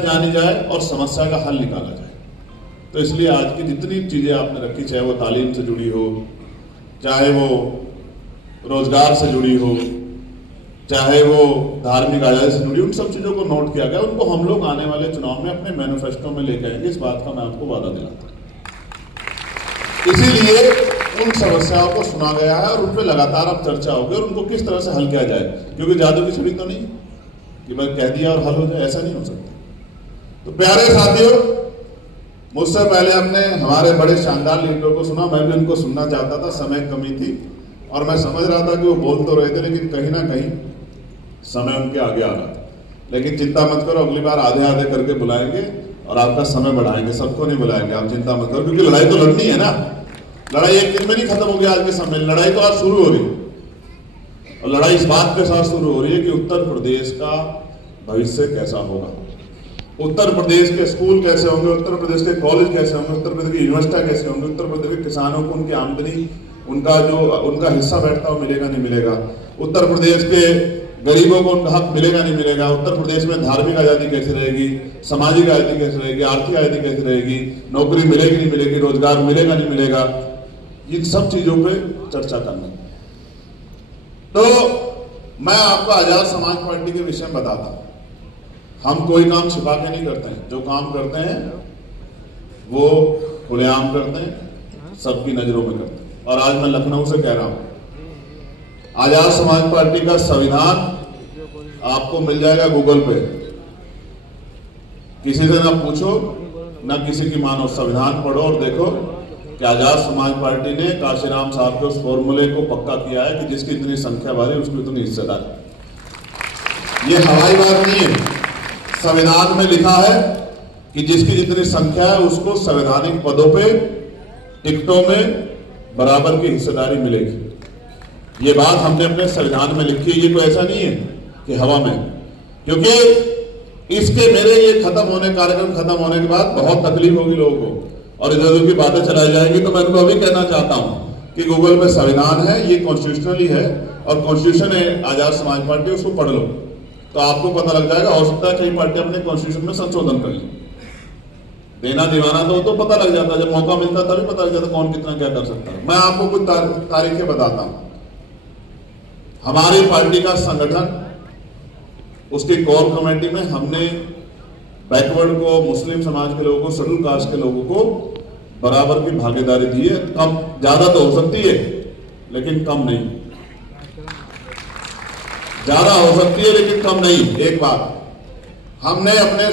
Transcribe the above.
जानी जाए और समस्या का हल निकाला जाए। तो इसलिए आज की जितनी चीजें आपने रखी, चाहे वो तालीम से जुड़ी हो, चाहे वो रोजगार से जुड़ी हो, चाहे वो धार्मिक आजादी से जुड़ी, उन सब चीजों को नोट किया गया। उनको हम लोग आने वाले चुनाव में अपने मैनिफेस्टो में लेकर आएंगे, इस बात का मैं आपको वादा दिलाता हूं। इसीलिए उन समस्याओं को सुना गया है और उन पर लगातार अब चर्चा होगी और उनको किस तरह से हल किया जाए, क्योंकि जादू की छड़ी तो नहीं कि बस कह दिया और हल हो जाए, ऐसा नहीं हो सकता। तो प्यारे साथियों, मुझसे पहले हमने हमारे बड़े शानदार लीडरों को सुना, मैं भी उनको सुनना चाहता था, समय कमी थी और मैं समझ रहा था कि वो बोल तो रहे थे लेकिन कहीं ना कहीं समय उनके आगे आ रहा था। लेकिन चिंता मत करो, अगली बार आधे आधे करके बुलाएंगे और आपका समय बढ़ाएंगे, सबको नहीं बुलाएंगे, आप चिंता मत करो, क्योंकि लड़ाई तो लड़नी है ना। लड़ाई एक दिन में नहीं खत्म होगी आज के समय, लड़ाई तो आज शुरू हो रही है। और लड़ाई इस बात के साथ शुरू हो रही है कि उत्तर प्रदेश का भविष्य कैसा होगा, उत्तर प्रदेश के स्कूल कैसे होंगे, उत्तर प्रदेश के कॉलेज कैसे होंगे, उत्तर प्रदेश की यूनिवर्सिटियां कैसे होंगे, उत्तर प्रदेश के किसानों को उनकी आमदनी, उनका हिस्सा बैठता हुआ मिलेगा नहीं मिलेगा, उत्तर प्रदेश के गरीबों को उनका हक मिलेगा नहीं मिलेगा, उत्तर प्रदेश में धार्मिक आजादी कैसे रहेगी, सामाजिक आजादी कैसे रहेगी, आर्थिक आजादी कैसे रहेगी, नौकरी मिलेगी नहीं मिलेगी, रोजगार मिलेगा नहीं मिलेगा, इन सब चीजों पे चर्चा करनी। तो मैं आपको आजाद समाज पार्टी के विषय में बताता हूं। हम कोई काम छिपा के नहीं करते हैं, जो काम करते हैं वो खुलेआम करते हैं, सबकी नजरों में करते हैं। और आज मैं लखनऊ से कह रहा हूं, आजाद समाज पार्टी का संविधान आपको मिल जाएगा गूगल पे, किसी से ना पूछो ना किसी की मानो, संविधान पढ़ो और देखो कि आजाद समाज पार्टी ने काशीराम साहब के उस फॉर्मूले को पक्का किया है कि जिसकी इतनी संख्या बढ़ी उसकी उतनी हिस्सेदारी। ये हवाई बात नहीं है, संविधान में लिखा है कि जिसकी जितनी संख्या है उसको संवैधानिक पदों पे टिकटों में बराबर की हिस्सेदारी मिलेगी। ये बात हमने अपने संविधान में लिखी है, ये कोई ऐसा नहीं है कि हवा में, क्योंकि इसके मेरे ये कार्यक्रम खत्म होने के बाद बहुत तकलीफ होगी लोगों को और इधर उधर की बातें चलाई जाएगी। तो मैं उनको अभी कहना चाहता हूं कि गूगल पे संविधान है, ये कॉन्स्टिट्यूशनली है और कॉन्स्टिट्यूशन है आजाद समाज पार्टी, उसको पढ़ लो तो आपको पता लग जाएगा। हो सकता है कई पार्टी अपने कॉन्स्टिट्यूशन में संशोधन कर ली, देना दीवाना तो पता लग जाता, जब मौका मिलता तभी पता लग जाता कौन कितना क्या कर सकता है। मैं आपको कुछ तारीखें बताता हूं। हमारी पार्टी का संगठन, उसकी कोर कमेटी में हमने बैकवर्ड को, मुस्लिम समाज के लोगों को, शेड्यूल कास्ट के लोगों को बराबर की भागीदारी दी है। कम ज्यादा तो हो सकती है लेकिन कम नहीं, ज्यादा हो सकती है लेकिन कम नहीं। एक बात हमने अपने